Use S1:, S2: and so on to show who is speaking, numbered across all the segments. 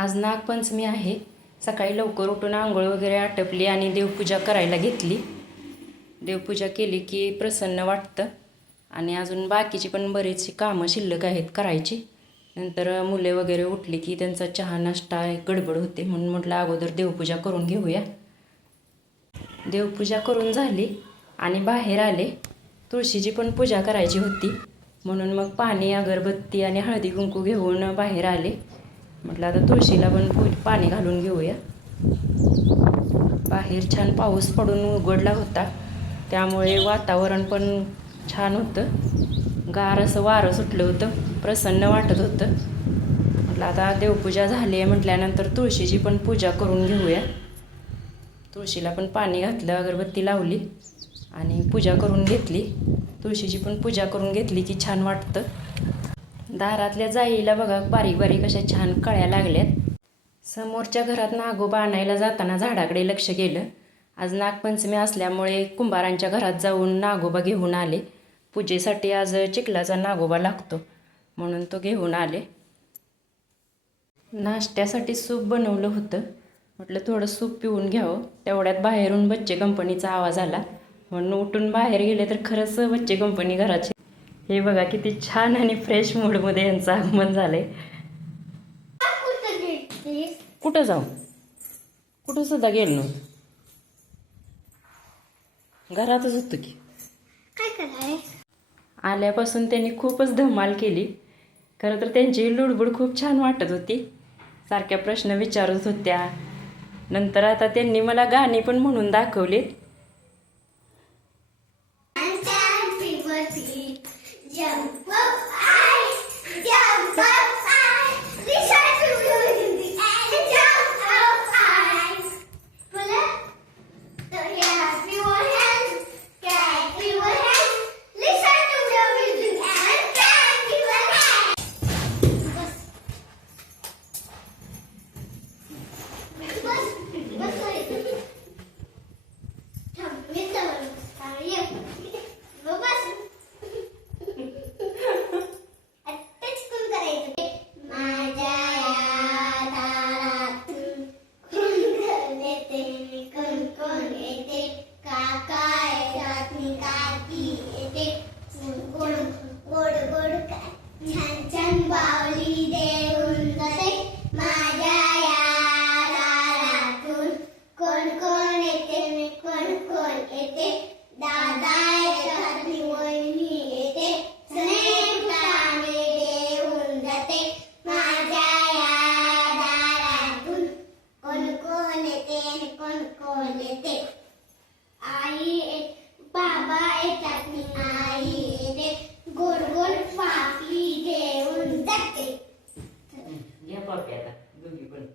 S1: आज नागपंचमी आहे. सकाळी लवकर उठून आंघोळ वगैरे आटपली आणि देवपूजा करायला घेतली. देवपूजा केली की प्रसन्न वाटतं. आणि अजून बाकीची पण बरीचशी कामं शिल्लक आहेत करायची. नंतर मुले वगैरे उठली की त्यांचा चहा नाश्ता गडबड होते म्हणून म्हटलं अगोदर देवपूजा करून घेऊया. देवपूजा करून झाली आणि बाहेर आले. तुळशीची पण पूजा करायची होती. म्हणून मग पाणी अगरबत्ती आणि हळदी कुंकू घेऊन बाहेर आले. म्हटलं आता तुळशीला पण पाणी घालून घेऊया. बाहेर छान पाऊस पडून उघडला होता. त्यामुळे वातावरण पण छान होतं. गार असं वारं सुटलं होतं. प्रसन्न वाटत होतं. म्हटलं आता देवपूजा झाली आहे म्हटल्यानंतर तुळशीची पण पूजा करून घेऊया. तुळशीला पण पाणी घातलं अगरबत्ती लावली आणि पूजा करून घेतली. तुळशीची पण पूजा करून घेतली की छान वाटतं. दारातल्या जाईला बघा बारीक बारीक अशा छान कळ्या लागल्यात. समोरच्या घरात नागोबा आणायला जाताना झाडाकडे लक्ष गेलं. आज नागपंचमी असल्यामुळे कुंभारांच्या घरात जाऊन नागोबा घेऊन आले. पूजेसाठी आज चिखलाचा नागोबा लागतो म्हणून तो घेऊन आले. नाश्त्यासाठी सूप बनवलं होतं. म्हटलं थोडं सूप पिऊन घ्यावं. तेवढ्यात बाहेरून बच्चे कंपनीचा आवाज आला. म्हणून उठून बाहेर गेले तर खरंच बच्चे कंपनी घराचे हे बघा किती छान आणि फ्रेश मूडमध्ये यांचं आगमन झालंय. कुठं जाऊ? कुठं सुद्धा गेलो नव्हतं घरातच होतो की. आल्यापासून त्यांनी खूपच धमाल केली. खरं तर त्यांची लुडबुड खूप छान वाटत होती. सारख्या प्रश्न विचारत होत्या. नंतर आता त्यांनी मला गाणी पण म्हणून
S2: दाखवलीत. Jump up high, jump up Kaka बाबा येतात मी आई गोड गोड पापली देऊन जाते.
S1: पापी आता. दोघी पण.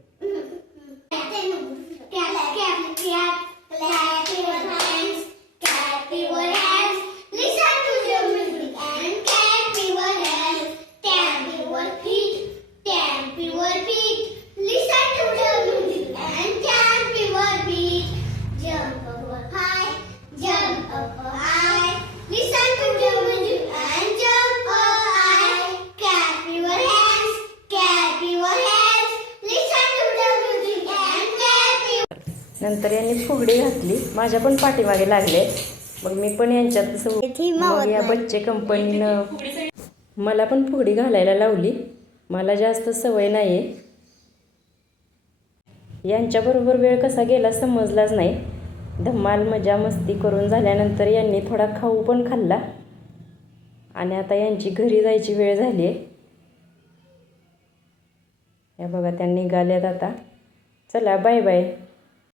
S1: नंतर यांनी फुगडी घातली. माझ्या पण पाठीमागे लागले. मग मी पण यांच्यात मग या. बच्चे कंपनीनं मला पण फुगडी घालायला लावली. मला जास्त सवय नाही आहे यांच्याबरोबर वेळ कसा गेला समजलाच नाही. धम्माल मजा मस्ती करून झाल्यानंतर यांनी थोडा खाऊ पण खाल्ला. आणि आता यांची घरी जायची वेळ झाली आहे या बघा त्या निघाल्यात आता. चला बाय बाय